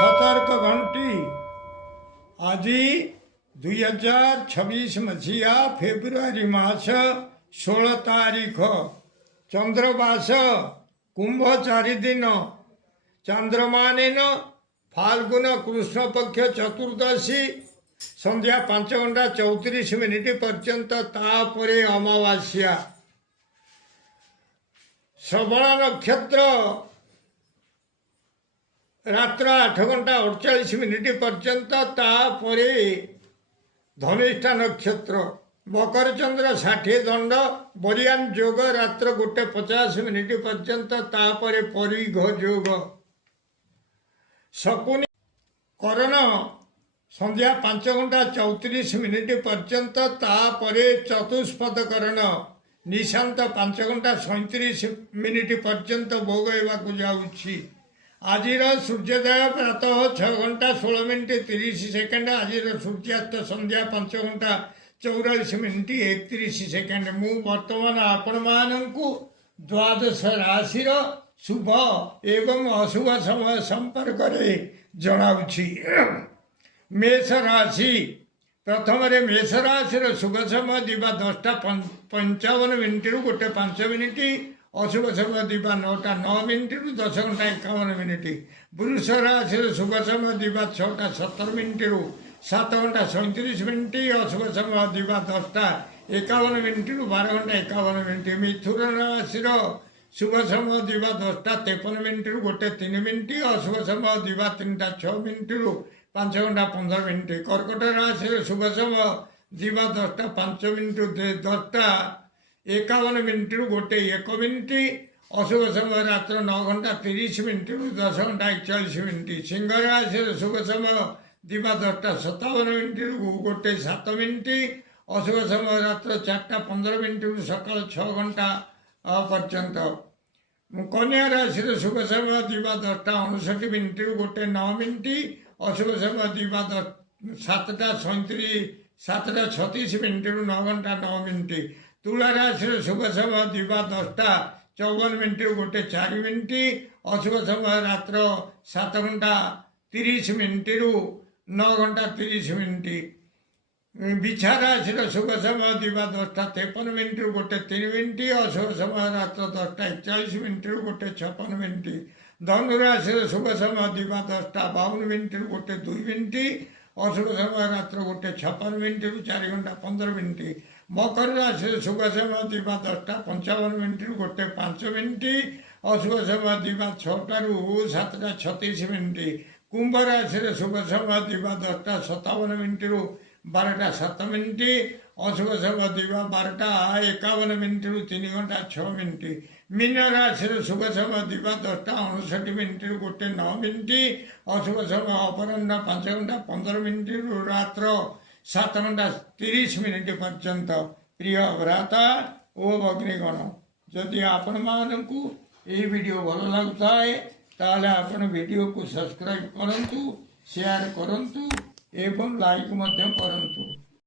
सतर्क घंटी आज 2026 मसीहा फेब्रुआरी मास 16 तारीख चंद्रमास कुंभ 4 दिन चंद्रमान फाल्गुन कृष्ण पक्ष चतुर्दशी संध्या 5 घंटा 34 मिनिट पर्यंत तापरे अमावास्या श्रवण नक्षत्र रात्र 8 घंटा 48 मिनिट पर्यंत तापरे धनिष्ठा नक्षत्र मकर चंद्र 60 दंड बरियान जोग रात्र 1:50 मिनिट पर्यंत तापरे परिघ जोग शकुनी करण संध्या 5 घंटा 34 मिनिट पर्यंत तापरे चतुष्पद करण निशांत 5 घंटा 37 मिनिट पर्यंत भोग हेबाकु जाउछि। आजिर सूर्योदय प्रातः 6 घंटा 16 मिनिट 30 सेकेंड आजिर सूर्यास्त संध्या 5 घंटा 44 मिनिट 31 सेकेंड मु वर्तमान आपण मानकु द्वादश राशि शुभ एवं अशुभ समय संपर्क रे जणाउछि। मेष राशि प्रथम मेष राशि शुभ समय दिवा 10:55 मिनिट रु 1:05 मिनिट अशुभ समय दिवा 9:09 मिनिट रु 10 घंटा 51 मिनिट। वृष राशि शुभ समय दिवा 6:17 मिनिट रु 7 घंटा 37 मिनिट अशुभ समय दिवा 10:51 मिनिट रु 12 घंटा 51 मिनिट। मिथुन राशि शुभ समय दिवा 10:53 मिनिट रु 1:03 मिनिट अशुभ समय दिवा 3:06 मिनिट रु 5 घंटा 15 मिनिट। कर्कट राशि शुभ समय दिवा 10:05 मिनिट रु 10:51 मिनिट रु 1:01 मिनिट अशुभ समय रात्र 9 घंटा 30 मिनिट रु 10 घंटा 41 मिनिट। सिंह राशि शुभ समय दिवा 10:57 मिनिट रु 1:07 मिनिट अशुभ समय रात्र 4:15 मिनिट रु सकाल 6 घंटा पर्यंत। कन्या राशि शुभ समय दिवा 10:59 मिनिट रु 1:09 मिनिट अशुभ समय दिवा 7:36 मिनिट रु 9 घंटा 9 मिनिट। तुला राशि शुभ समय दिवा 10:54 मिनिट रु 1:04 मिनिट अशुभ समय रात्र 7 घंटा 30 मिनिट रु 9 घंटा 30 मिनिट। बिछा राशि शुभ समय दिवा 10:53 मिनिट रु 1:03 मिनिट अशुभ समय रात्र 10:41 मिनिट रु 1:56 मिनिट। धनु राशि शुभ समय दिवा 10:52 मिनिट रु 1:02 मिनिट अशुभ समय रात्र 1:56 मिनिट रु 4 घंटा 15 मिनिट। मकर राशि शुभ समय दिवा 10:55 मिनिट रु 1:05 मिनिट अशुभ समय दिवा 6 रु 7:36 मिनिट। कुंभ राशि शुभ समय दिवा 10:57 मिनिट रु 12:07 मिनिट अशुभ समय दिवा 12:51 मिनिट रु 3 घंटा 6 मिनिट। मीन राशि शुभ समय दिवा 10:59 मिनिट रु 1:09 मिनिट अशुभ समय अपराह्न 5 घंटा 15 मिनिट रु रात्र 7 घंटा 30 मिनिट पर्यंत। प्रिय भ्राता ओ भगिनीगण जदि आपण मानकु एही वीडियो भल लागुताए ताले आपण वीडियो को सब्सक्राइब करंतु शेयर करंतु एवं लाइक मध्य करंतु।